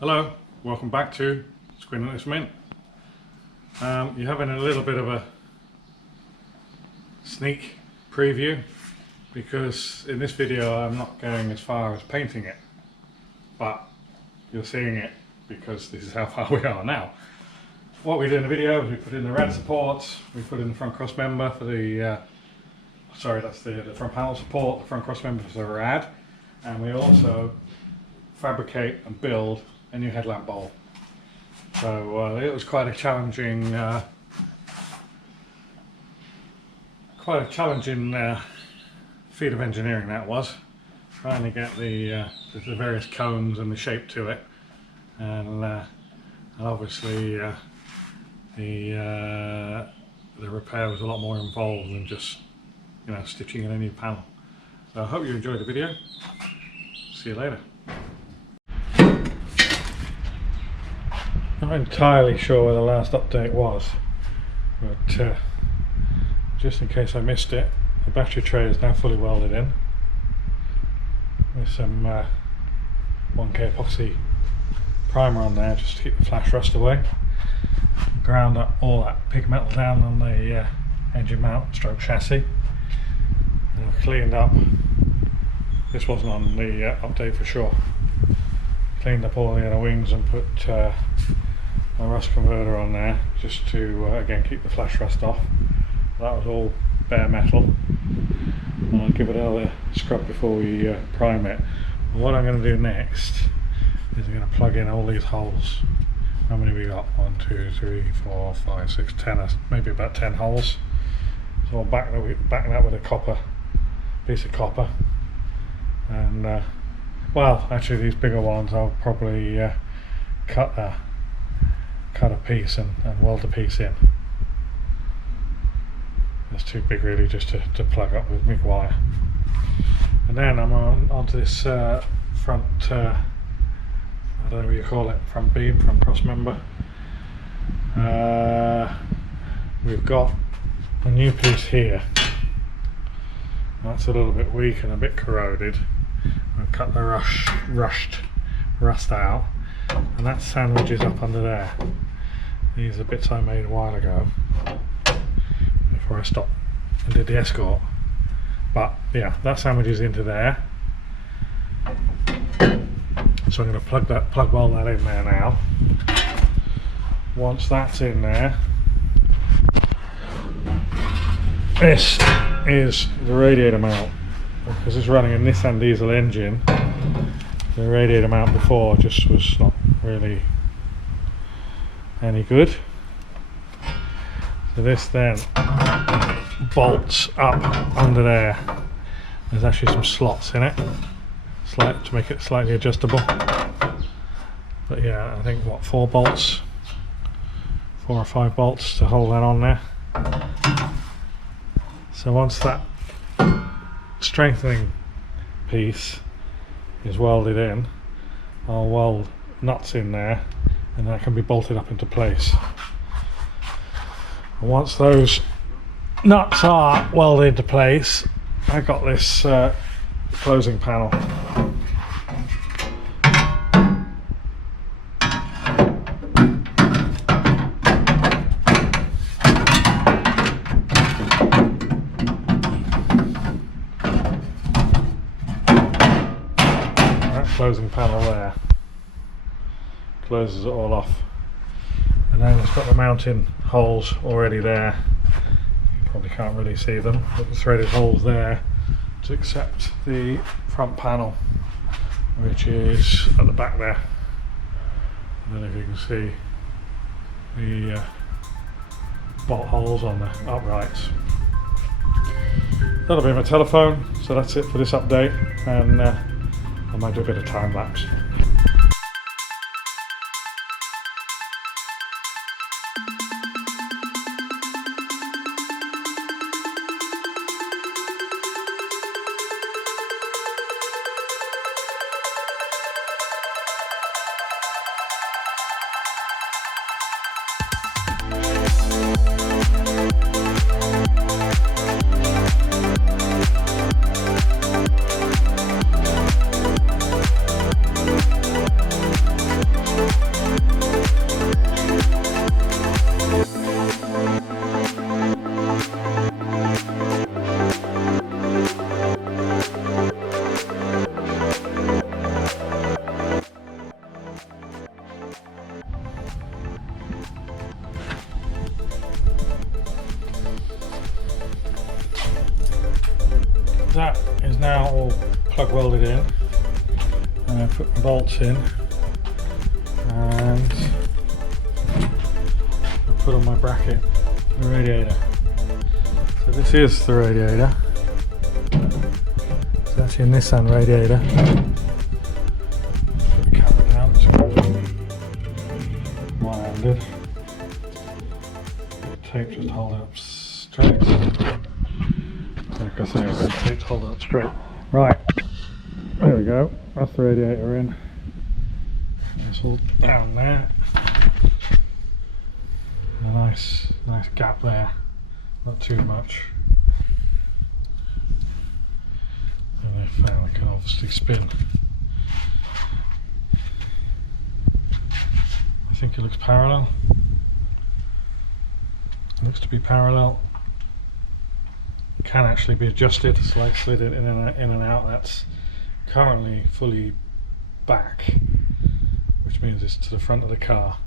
Hello, welcome back to Squint at This Mint. You're having a little bit of a sneak preview because in this video I'm not going as far as painting it, but you're seeing it because this is how far we are now. What we do in the video is we put in the rad supports, we put in the front cross member for the that's the front panel support, the front cross member for the rad, and we also fabricate and build a new headlamp bowl. So it was quite a challenging feat of engineering, that was, trying to get the various cones and the shape to it, and obviously the repair was a lot more involved than just stitching in a new panel. So I hope you enjoyed the video. See you later. Not entirely sure where the last update was, but just in case I missed it, the battery tray is now fully welded in with some 1K epoxy primer on there just to keep the flash rust away. Ground up all that pig metal down on the engine mount stroke chassis. And I've cleaned up, this wasn't on the update for sure, cleaned up all the inner wings and put a rust converter on there just to again keep the flash rust off. That was all bare metal, and I'll give it another scrub before we prime it. And what I'm going to do next is I'm going to plug in all these holes. How many we got? 1, 2, 3, 4, 5, 6, 10, maybe about 10 holes. So I'll back that with a piece of copper, and well, actually these bigger ones I'll probably cut a piece and weld a piece in. That's too big really just to plug up with MIG wire. And then I'm onto this front, I don't know what you call it, front beam, front cross member. We've got a new piece here. That's a little bit weak and a bit corroded. I'll cut the rust out, and that sandwiches up under there. These are bits I made a while ago before I stopped and did the escort. But yeah, that sandwiches into there. So I'm going to plug weld that in there now. Once that's in there, this is the radiator mount. Because it's running a Nissan diesel engine, the radiator mount before just was not really any good. So this then bolts up under there. There's actually some slots in it, to make it slightly adjustable. But yeah, I think what, 4 or 5 bolts to hold that on there. So once that strengthening piece is welded in, I'll weld nuts in there, and that can be bolted up into place. And once those nuts are welded into place, I got this closing panel. Closing panel there closes it all off, and then it's got the mounting holes already there. You probably can't really see them, but the threaded holes there to accept the front panel, which is at the back there. I don't know if you can see the bolt holes on the uprights. That'll be my telephone. So that's it for this update, and I might do a bit of time lapse. that is now all plug welded in, and I put the bolts in, and I put on my bracket the radiator. So this is the radiator. It's actually a Nissan radiator. Put the camera down, it's one-handed. Tape just hold it up straight. Like I say, I've got tape to hold it up straight. Right, there we go. That's the radiator in. It's all down there. A nice gap there. Not too much. And the fan can obviously spin. I think it looks parallel. It looks to be parallel. It can actually be adjusted, so I slid it in and out. That's currently fully back, which means it's to the front of the car.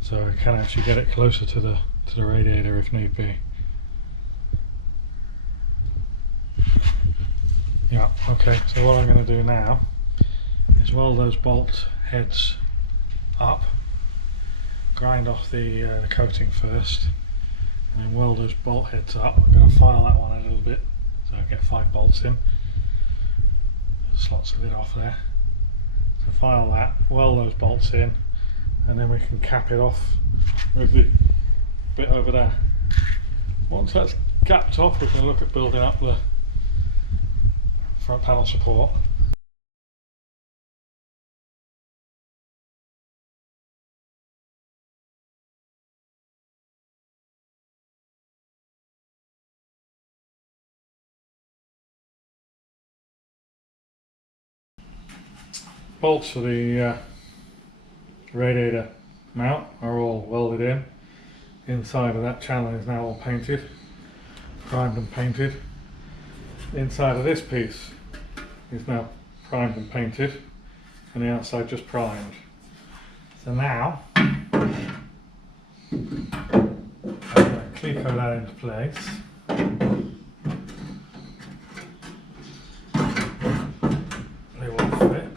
So I can actually get it closer to the radiator if need be. Yeah, okay, so what I'm going to do now is weld those bolt heads up, grind off the coating first, and then weld those bolt heads up. I'm going to file that one a little bit, so I get 5 bolts in. Slots the lid off there. So file that, weld those bolts in, and then we can cap it off with the bit over there. Once that's capped off, we can look at building up the front panel support. Bolts for the radiator mount are all welded in. Inside of that channel is now all painted, primed and painted. Inside of this piece is now primed and painted, and the outside just primed. So now I'm going to cleco that into place. They will fit.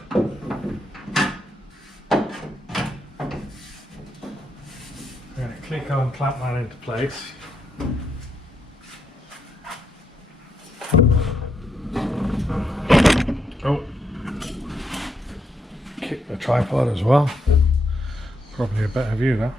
I'm going to cleco and clamp that into place. Oh, kick the tripod as well. Probably a better view that.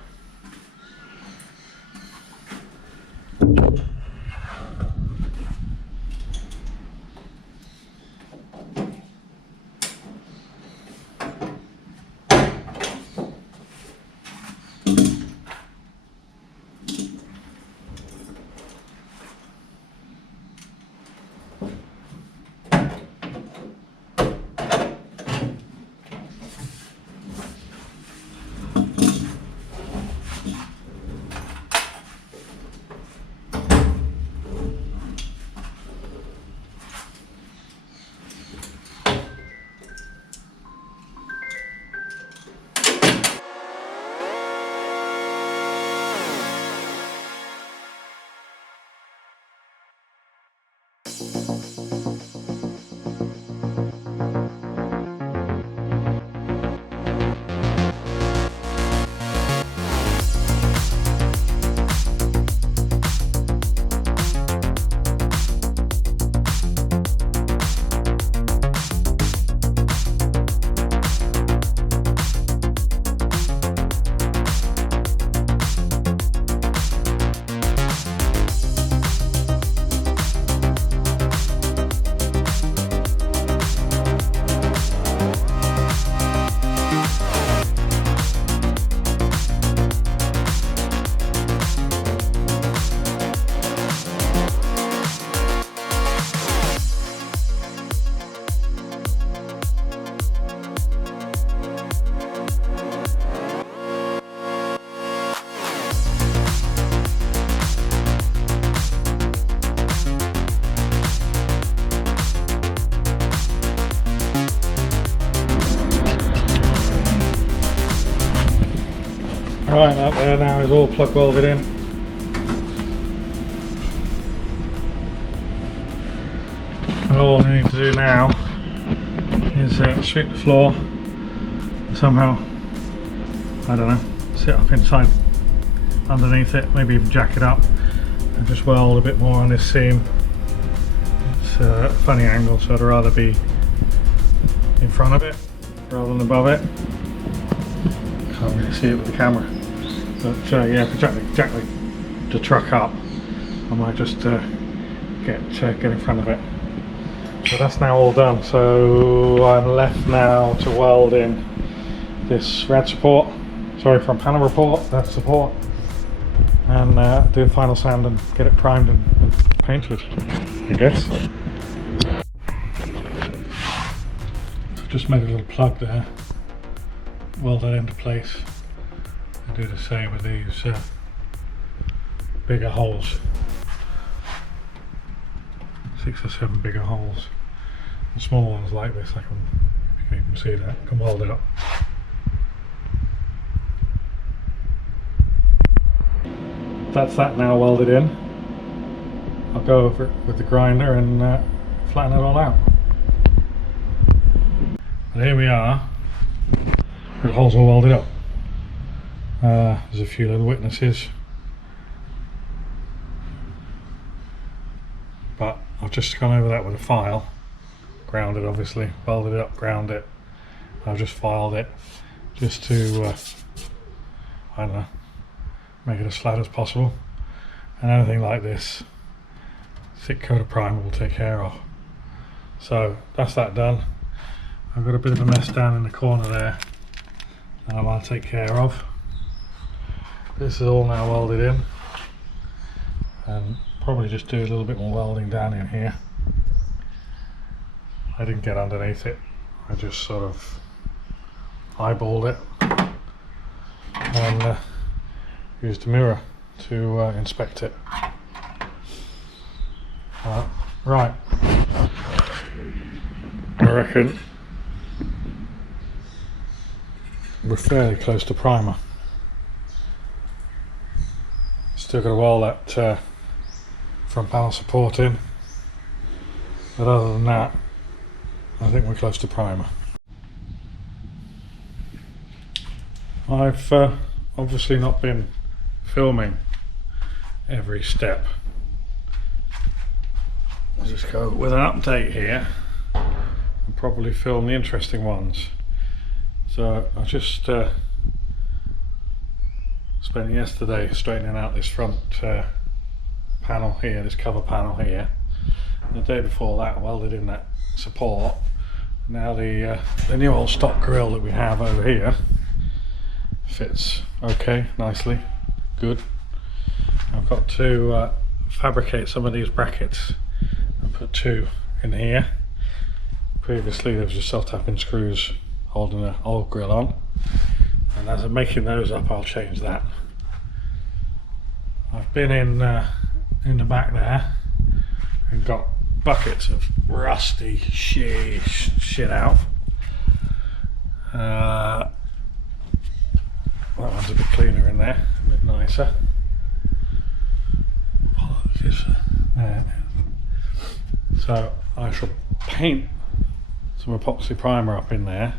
Right, that there now is all plug welded in. And all I need to do now is sweep the floor, somehow, I don't know, sit up inside underneath it, maybe even jack it up and just weld a bit more on this seam. It's a funny angle, so I'd rather be in front of it rather than above it. Can't really see it with the camera, but yeah, if I jack the truck up, I might just get in front of it. So that's now all done, so I'm left now to weld in this front panel support, and do a final sand and get it primed and painted, I guess. Just made a little plug there, weld that into place. I do the same with these bigger holes, 6 or 7 bigger holes. The small ones like this, if you can even see that, I can weld it up. That's that now welded in. I'll go over it with the grinder and flatten it all out. And here we are. The holes all welded up. There's a few little witnesses, but I've just gone over that with a file, ground it obviously, welded it up, ground it. I've just filed it just to I don't know, make it as flat as possible, and anything like this, thick coat of primer will take care of. So that's that done. I've got a bit of a mess down in the corner there that I want to take care of. This is all now welded in, and probably just do a little bit more welding down in here. I didn't get underneath it, I just sort of eyeballed it and used a mirror to inspect it. Right, I reckon we're fairly close to primer. Still got to weld that front panel support in, but other than that I think we're close to primer. I've obviously not been filming every step. I'll just go with an update here and probably film the interesting ones. So I just spent yesterday straightening out this front panel here, this cover panel here. And the day before that I welded in that support. Now the new old stock grill that we have over here fits okay, nicely, good. I've got to fabricate some of these brackets and put 2 in here. Previously there was just self-tapping screws holding the old grill on, and as I'm making those up I'll change that. I've been in the back there and got buckets of rusty shit out. That one's a bit cleaner in there, a bit nicer. Apologies for that. So I shall paint some epoxy primer up in there,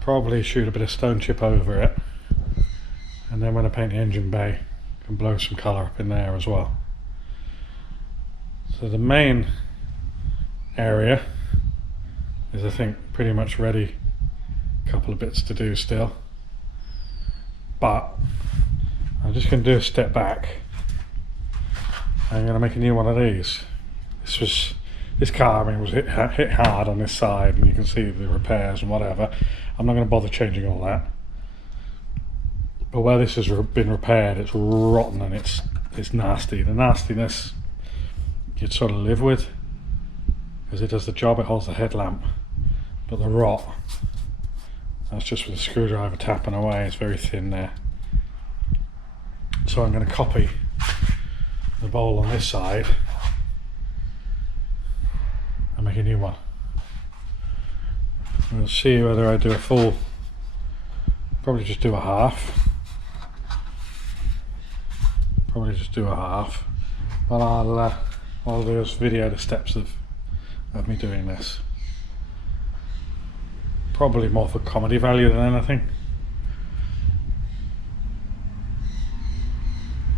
probably shoot a bit of stone chip over it, and then when I paint the engine bay I can blow some colour up in there as well. So the main area is, I think, pretty much ready. A couple of bits to do still, but I'm just going to do a step back. I'm going to make a new one of these. This car, I mean, was hit hard on this side, and you can see the repairs and whatever. I'm not going to bother changing all that. But where this has been repaired, it's rotten and it's nasty. The nastiness you'd sort of live with, because it does the job, it holds the headlamp. But the rot, that's just with a screwdriver tapping away, it's very thin there. So I'm going to copy the bowl on this side and make a new one. We'll see whether I do a full, probably just do a half. But I'll do is video the steps of of me doing this. Probably more for comedy value than anything.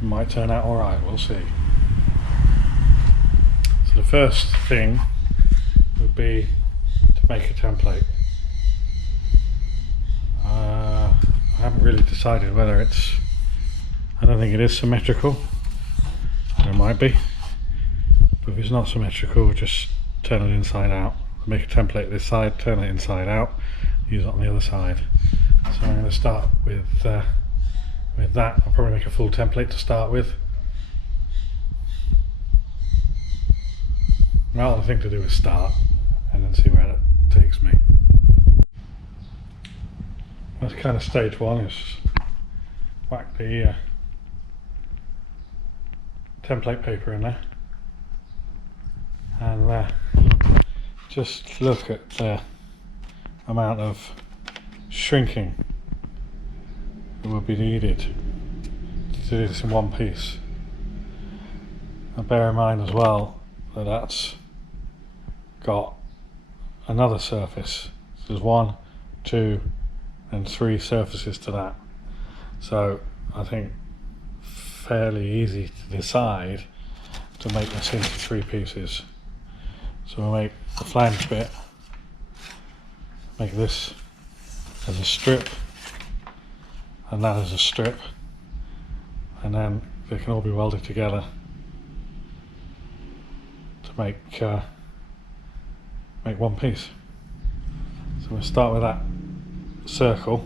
It might turn out alright, we'll see. So the first thing would be to make a template. I haven't really decided whether it's, I don't think it is symmetrical. It might be, but if it's not symmetrical, just turn it inside out. Make a template this side, turn it inside out, use it on the other side. So I'm going to start with that. I'll probably make a full template to start with. Well, the thing to do is start and then see where that takes me. That's kind of stage one, is whack the template paper in there and just look at the amount of shrinking that would be needed to do this in one piece. And bear in mind as well that that's got another surface. So there's 1, 2 and 3 surfaces to that. So I think fairly easy to decide to make this into 3 pieces. So we'll make the flange bit, make this as a strip and that as a strip, and then they can all be welded together to make one piece. So we'll start with that circle.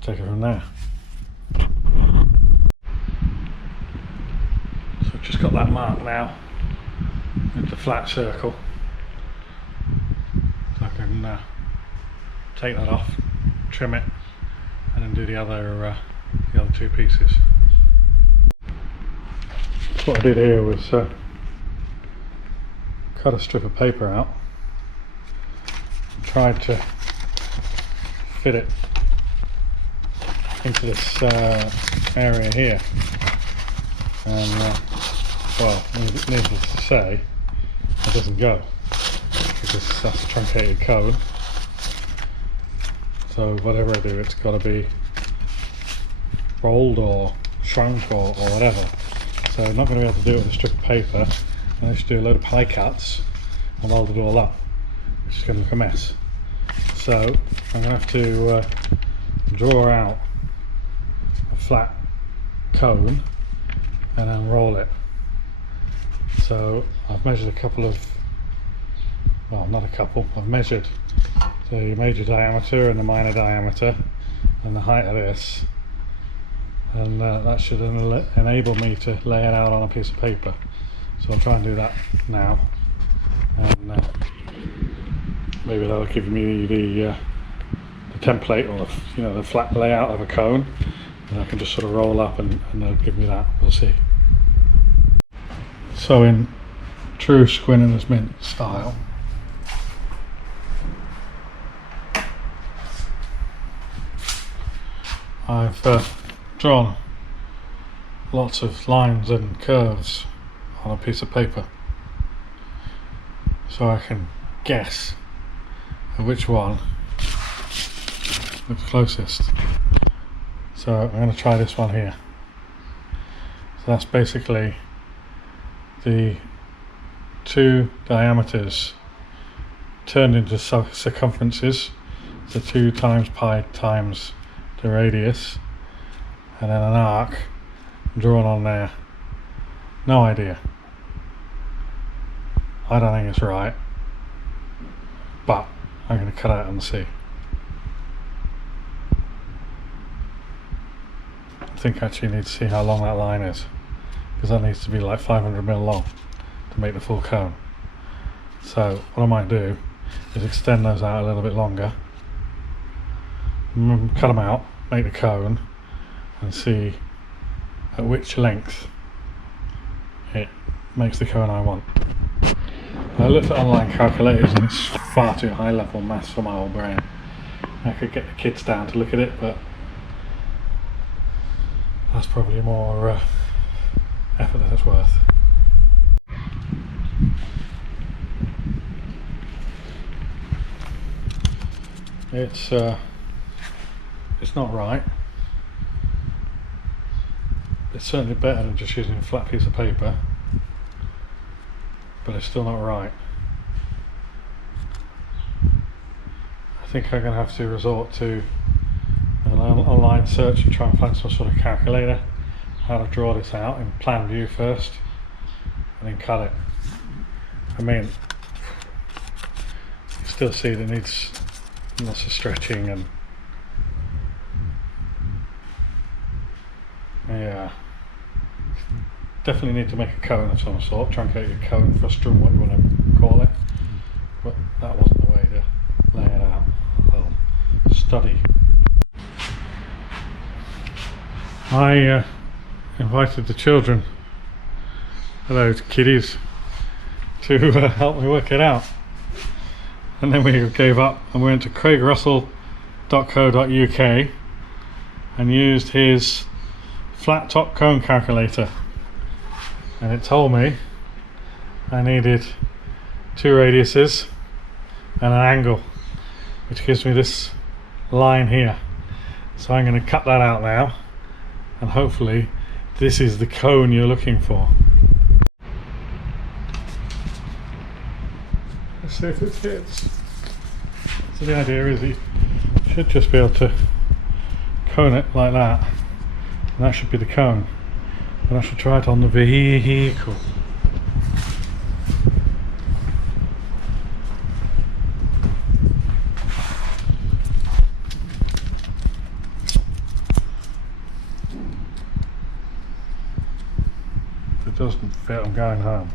Take it from there. So I've just got that mark now with the flat circle. So I can take that off, trim it, and then do the other 2 pieces. So what I did here was cut a strip of paper out and tried to fit it into this area here, and well, needless to say, it doesn't go because that's a truncated cone. So whatever I do, it's got to be rolled or shrunk or whatever. So I'm not going to be able to do it with a strip of paper. I have to do a load of pie cuts and weld it all up, which is going to look a mess. So I'm going to have to draw out a flat cone and then roll it. So I've measured a couple of, well, not a couple, I've measured the major diameter and the minor diameter and the height of this, and that should enable me to lay it out on a piece of paper. So I'll try and do that now, and maybe that'll give me the template, or the flat layout of a cone, and I can just sort of roll up and they'll give me that. We'll see. So in true Squinner's Mint style, I've drawn lots of lines and curves on a piece of paper so I can guess which one looks closest. So I'm going to try this one here. So that's basically the 2 diameters turned into circumferences, so 2 times pi times the radius, and then an arc drawn on there. No idea. I don't think it's right, but I'm going to cut out and see. I think I actually need to see how long that line is, because that needs to be like 500mm long to make the full cone. So what I might do is extend those out a little bit longer, cut them out, make the cone, and see at which length it makes the cone I want. I looked at online calculators and it's far too high level maths for my old brain. I could get the kids down to look at it, but that's probably more effort that it's worth. It's not right. It's certainly better than just using a flat piece of paper, but it's still not right. I think I'm going to have to resort to an online search and try and find some sort of calculator, how to draw this out in plan view first, and then cut it. I mean, you still see that it needs lots of stretching, and yeah, definitely need to make a cone of some sort, truncated cone, frustrum, what you want to call it, but that wasn't the way to lay it out. Well, study. I invited the children, hello kiddies, to help me work it out, and then we gave up and went to craigrussell.co.uk and used his flat top cone calculator, and it told me I needed 2 radiuses and an angle, which gives me this line here. So I'm going to cut that out now, and hopefully this is the cone you're looking for. Let's see if it fits. So the idea is you should just be able to cone it like that, and that should be the cone, and I should try it on the vehicle. If it doesn't fit, I'm going home.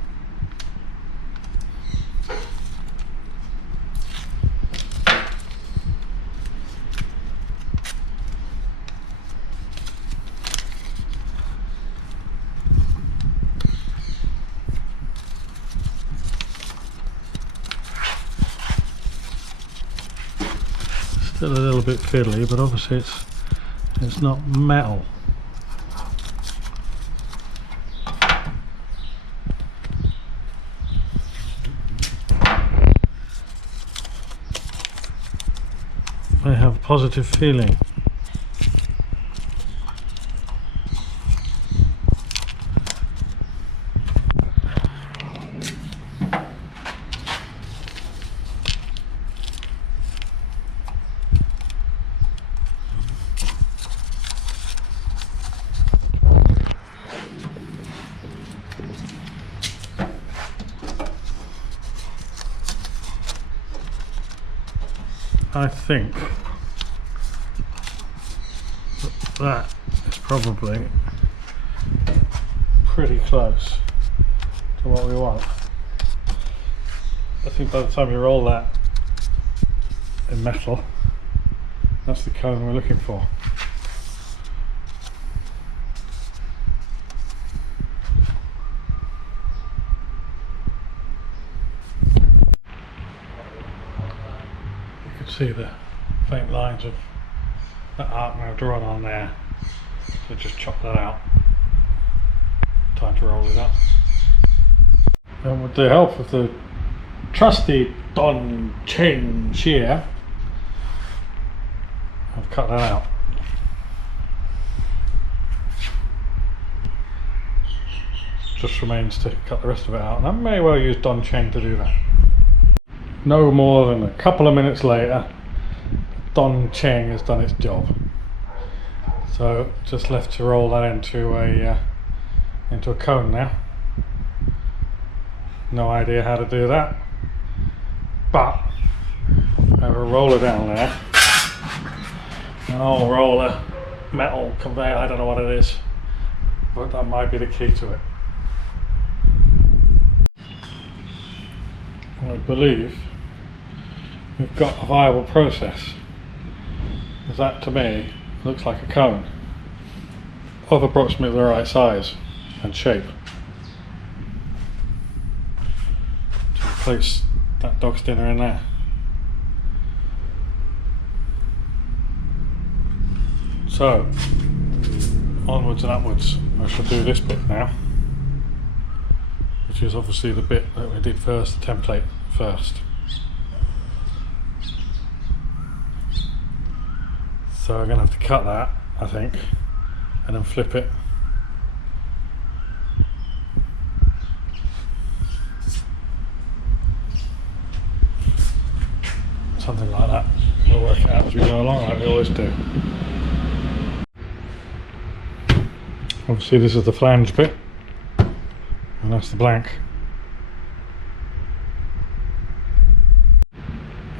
Still a little bit fiddly, but obviously it's not metal. I have a positive feeling. I think that is probably pretty close to what we want. I think by the time you roll that in metal, that's the cone we're looking for. See the faint lines of that arc now drawn on there, so just chop that out. Time to roll it up. And with the help of the trusty Don Chen shear, I've cut that out. Just remains to cut the rest of it out, and I may well use Don Chen to do that. No more than a couple of minutes later, Don Cheng has done its job. So just left to roll that into a cone now. No idea how to do that, but I have a roller down there, an old roller, metal conveyor, I don't know what it is, but that might be the key to it. I believe we've got a viable process, because that to me looks like a cone of approximately the right size and shape to place that dog's dinner in there. So onwards and upwards. I shall do this bit now. which is obviously the bit that we did first, the template first. So I'm going to have to cut that, I think, and then flip it. Something like that. We'll work it out as we go along, like we always do. Obviously this is the flange bit, and that's the blank.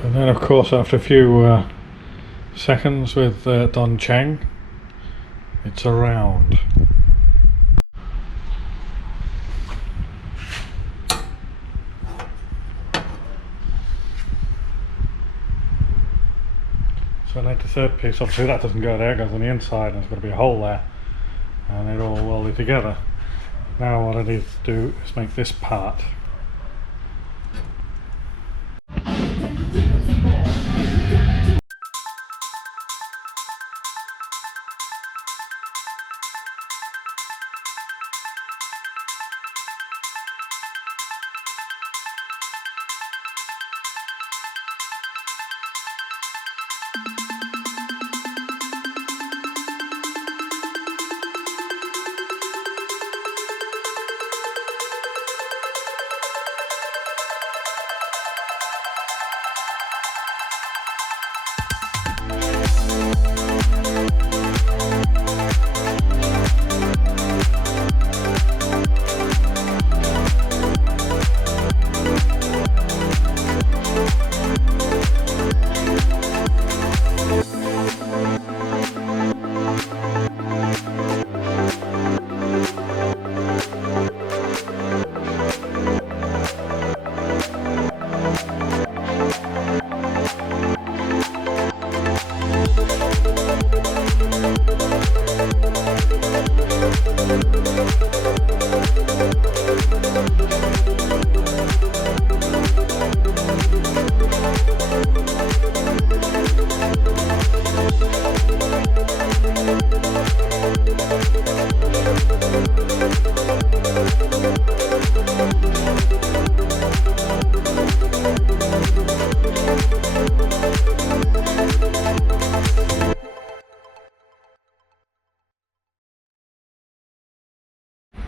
And then of course after a few seconds with Don Cheng, it's a round. So I need the third piece. Obviously that doesn't go there, it goes on the inside, and there's got to be a hole there, and it all welded together. Now what I need to do is make this part.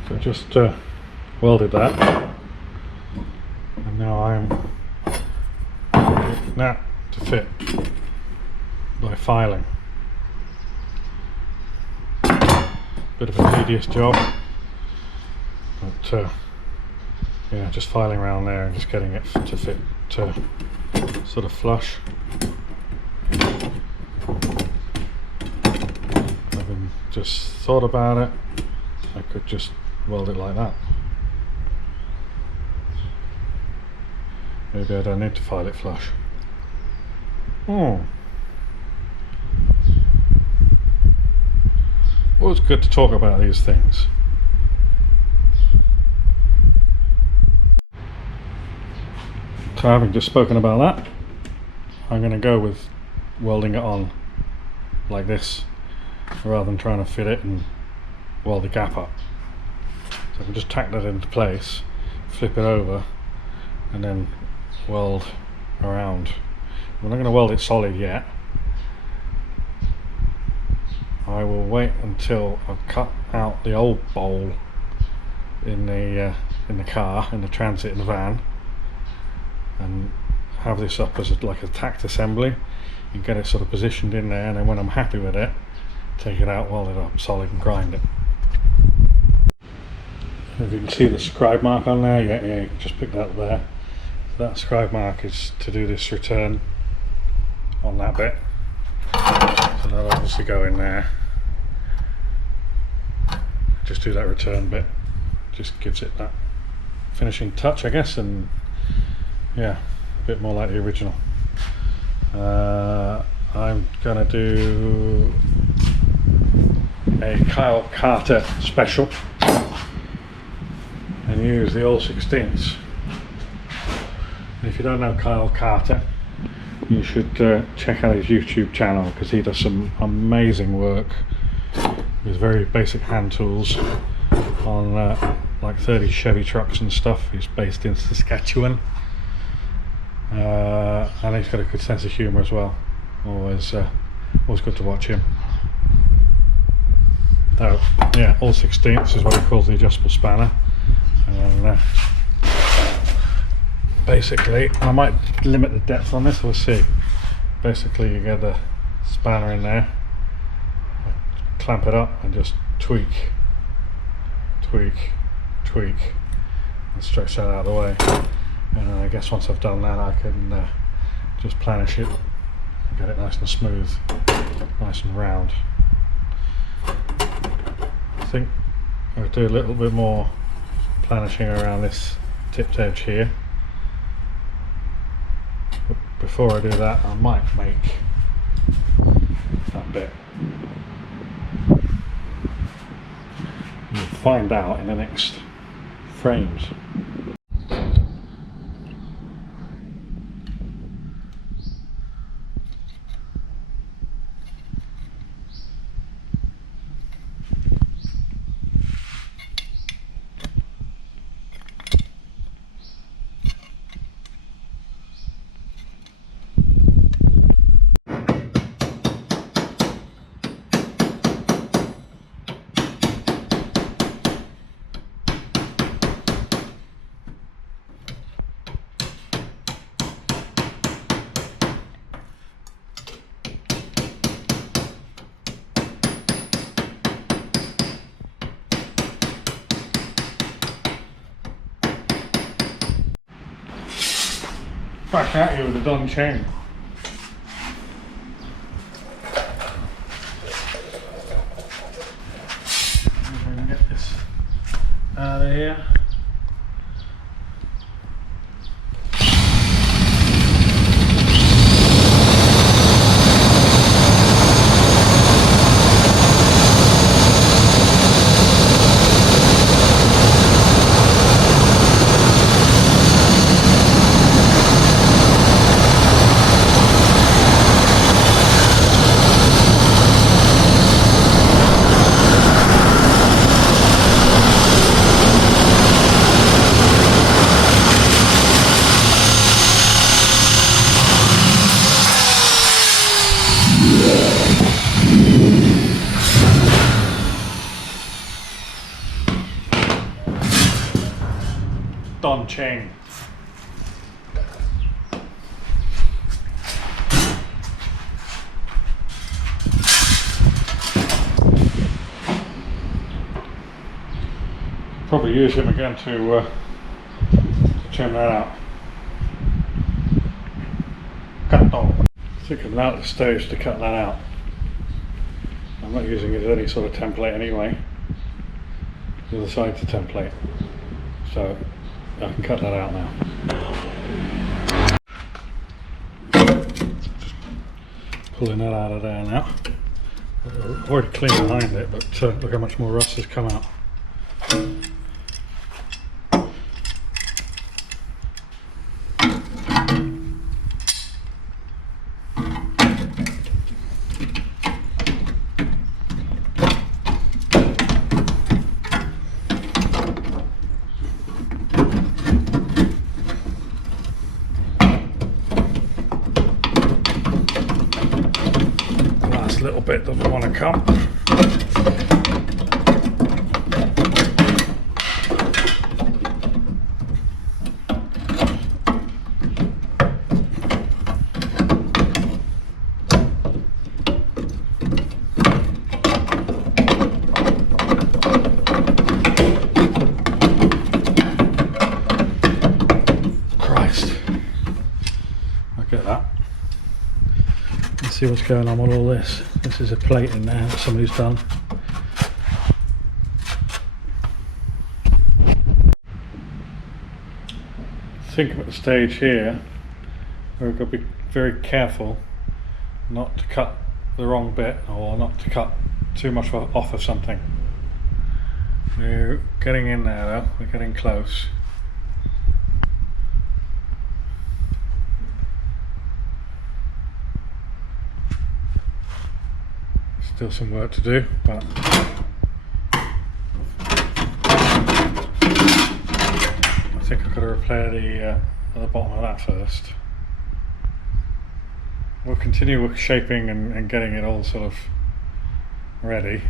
So just welded that, and now I'm getting that to fit by filing. Bit of a tedious job, but yeah, just filing around there and just getting it to fit to sort of flush. I've just thought about it, I could just weld it like that. Maybe I don't need to file it flush. Oh, well, it's good to talk about these things. So having just spoken about that, I'm going to go with welding it on like this rather than trying to fit it and weld the gap up. So I can just tack that into place, flip it over, and then weld around. We're not going to weld it solid yet. I will wait until I've cut out the old bowl in the car, in the transit, in the van, and have this up as like a tacked assembly. You get it sort of positioned in there, and then when I'm happy with it, take it out, weld it up solid, and grind it. If you can see the scribe mark on there, yeah, you can just pick that there. So that scribe mark is to do this return on that bit. So that'll obviously go in there. Just do that return bit. Just gives it that finishing touch, I guess, and yeah, a bit more like the original. I'm gonna do a Kyle Carter special and use the all 16ths. And if you don't know Kyle Carter, you should check out his YouTube channel, because he does some amazing work with very basic hand tools on like 30 Chevy trucks and stuff. He's based in Saskatchewan, and he's got a good sense of humour as well. Always good to watch him. So yeah, all 16ths is what he calls the adjustable spanner, and basically I might limit the depth on this, we'll see. Basically you get the spanner in there, clamp it up and just tweak, and stretch that out of the way. And I guess once I've done that I can just planish it, get it nice and smooth, nice and round. I think I'll do a little bit more planishing around this tipped edge here. But before I do that, I might make that bit. You'll find out in the next frames. Back at you with a done chain. I'm going to get this out of here. Done chain. Probably use him again to trim that out. Cut off. I think I'm now at the stage to cut that out. I'm not using it as any sort of template anyway. The other side's a template, so I can cut that out now. Pulling that out of there now. I've already cleaned behind it, but look how much more rust has come out. Little bit doesn't want to come. Christ. Look at that. Let's see what's going on with all this. This is a plate in there that somebody's done. I think I'm at the stage here where we've got to be very careful not to cut the wrong bit or not to cut too much off of something. We're getting in there though, we're getting close. Still some work to do, but got to repair the bottom of that first. We'll continue with shaping and getting it all sort of ready,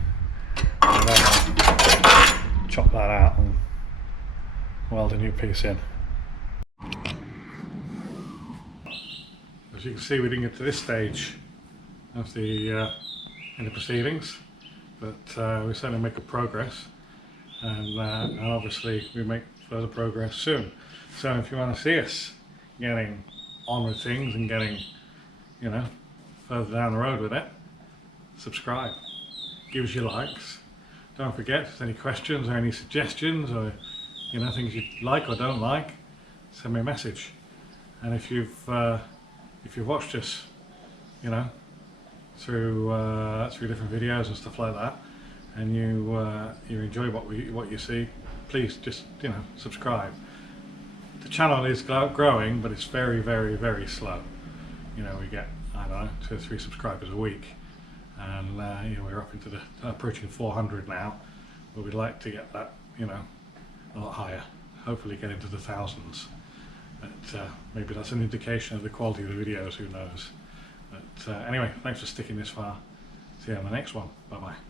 and then I'll chop that out and weld a new piece in. As you can see, we didn't get to this stage of the in the proceedings, but we certainly make good progress, and obviously we make further progress soon. So if you want to see us getting on with things and getting, you know, further down the road with it, subscribe, give us your likes. Don't forget, if there's any questions or any suggestions, or you know, things you like or don't like, send me a message. And if you've watched us, you know, through different videos and stuff like that, and you enjoy what you see, please just, you know, subscribe. The channel is growing, but it's very, very, very slow. You know, we get, I don't know, 2 or 3 subscribers a week, and you know, we're up into approaching 400 now, but we'd like to get that, you know, a lot higher. Hopefully get into the thousands. But maybe that's an indication of the quality of the videos, who knows. But anyway, thanks for sticking this far. See you on the next one. Bye bye.